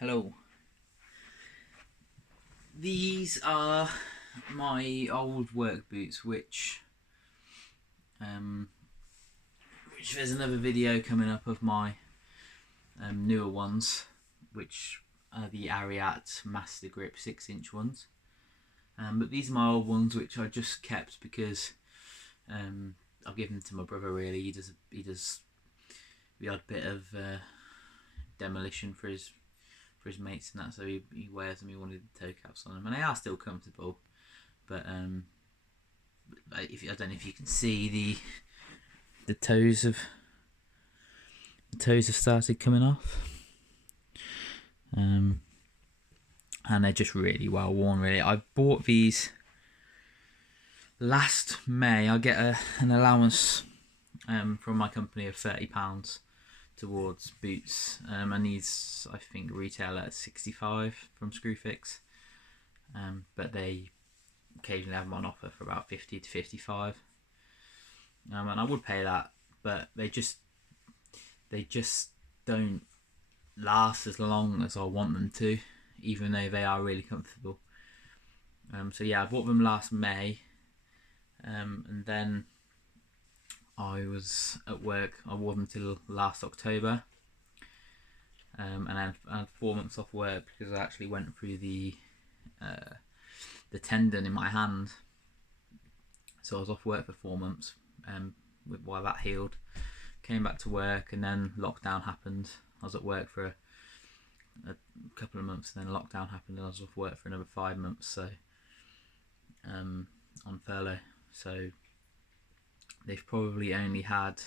Hello. These are my old work boots, which there's another video coming up of my newer ones, which are the Ariat Master Grip 6-inch ones. But these are my old ones, which I just kept because I'll give them to my brother. Really, he does the odd bit of demolition for his mates and that, so he wears them. He wanted the toe caps on them, and they are still comfortable. But I don't know if you can see the toes have started coming off, and they're just really well worn. Really, I bought these last May. I get an allowance from my company of £30 towards boots, and these I think retail at 65 from Screwfix, but they occasionally have them on offer for about 50 to 55, and I would pay that, but they just don't last as long as I want them to, even though they are really comfortable. So yeah, I bought them last May, and then I was at work. I wore them till last October, and I had 4 months off work because I actually went through the tendon in my hand. So I was off work for 4 months, while that healed. Came back to work, and then lockdown happened. I was at work for a couple of months, and then lockdown happened, and I was off work for another 5 months. So on furlough. So they've probably only had,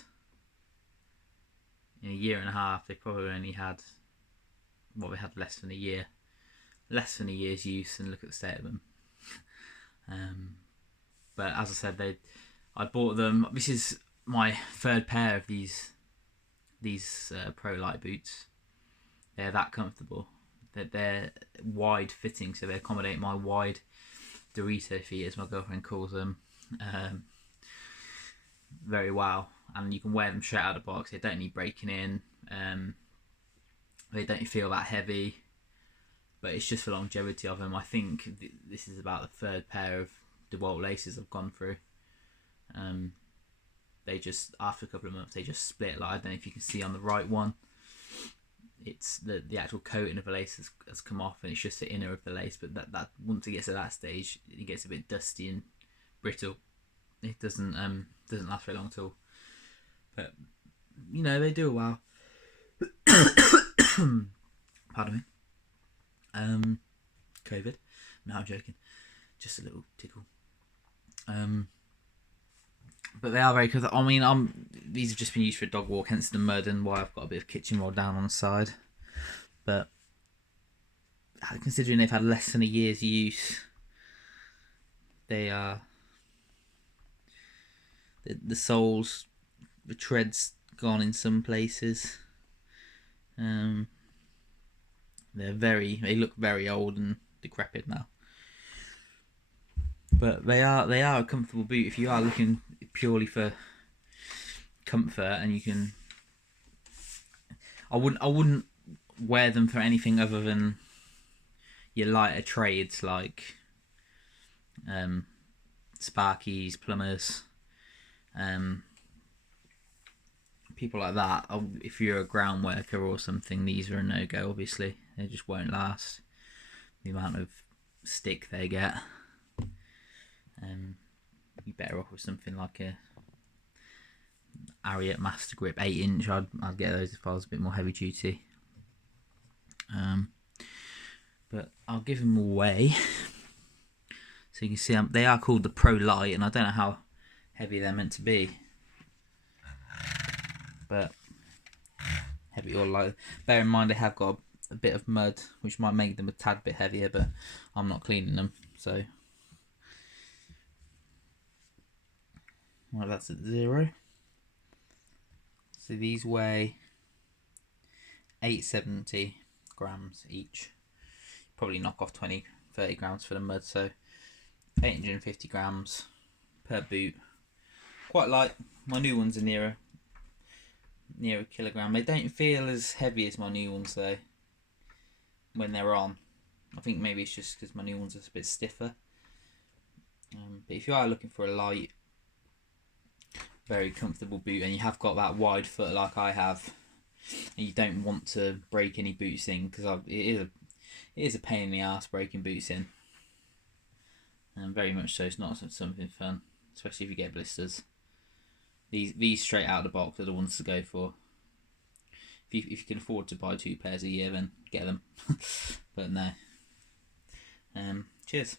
in a year and a half, they probably only had, well, they had less than a year's use, and look at the state of them. But as I said, I bought them. This is my third pair of these prolite boots. They're that comfortable. They're wide fitting, so they accommodate my wide Dorito feet, as my girlfriend calls them, very well. And you can wear them straight out of the box. They don't need breaking in. They don't feel that heavy, but it's just for longevity of them. I think this is about the third pair of DeWalt laces I've gone through. They just, after a couple of months, they just split. Like, I don't know if you can see on the right one, it's the actual coating of the lace has come off, and it's just the inner of the lace. But that once it gets to that stage, it gets a bit dusty and brittle. It doesn't last very long at all. But they do well. Pardon me. COVID. No, I'm joking. Just a little tickle. But they are very good. I mean, these have just been used for a dog walk, hence the mud, and why I've got a bit of kitchen roll down on the side. But considering they've had less than a year's use, they are the soles, the tread's gone in some places. They look very old and decrepit now. But they are a comfortable boot if you are looking purely for comfort, and you can. I wouldn't wear them for anything other than your lighter trades like sparkies, plumbers, people like that. If you're a ground worker or something, these are a no-go. Obviously, they just won't last. The amount of stick they get. You're better off with something like a Ariat Master Grip 8-inch. I'd get those if I was a bit more heavy duty. But I'll give them away. So you can see they are called the prolite, and I don't know how heavy they're meant to be. But heavy or light. Bear in mind they have got a bit of mud, which might make them a tad bit heavier, but I'm not cleaning them, so. Well, that's at 0. So these weigh 870 grams each. Probably knock off 20-30 grams for the mud, so 850 grams per boot. Quite light. My new ones are near a kilogram. They don't feel as heavy as my new ones though. when they're on. I think maybe it's just because my new ones are a bit stiffer. But if you are looking for a light, very comfortable boot, and you have got that wide foot like I have, and you don't want to break any boots in, because it is a pain in the ass breaking boots in, and very much so. It's not something fun, especially if you get blisters. These straight out of the box are the ones to go for. If you can afford to buy 2 pairs a year, then get them. But no. Cheers.